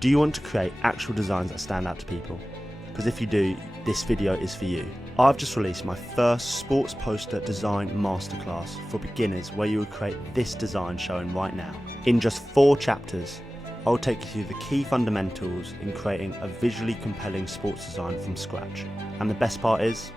Do you want to create actual designs that stand out to people? Because if you do, this video is for you. I've just released my first sports poster design masterclass for beginners where you will create this design shown right now. In just 4 chapters, I'll take you through the key fundamentals in creating a visually compelling sports design from scratch. And the best part is,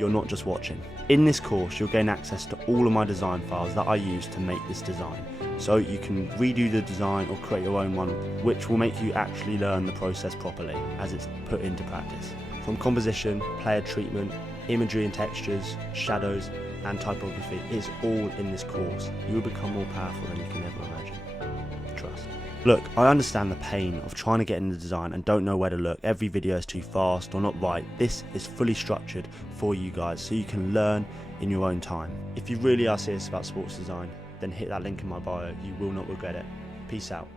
you're not just watching. In this course, you'll gain access to all of my design files that I use to make this design. So you can redo the design or create your own one, which will make you actually learn the process properly as it's put into practice. From composition, player treatment, imagery and textures, shadows and typography is all in this course. You will become more powerful than you can ever imagine. Trust. Look, I understand the pain of trying to get in the design and don't know where to look. Every video is too fast or not right. This is fully structured for you guys so you can learn in your own time. If you really are serious about sports design, then hit that link in my bio. You will not regret it. Peace out.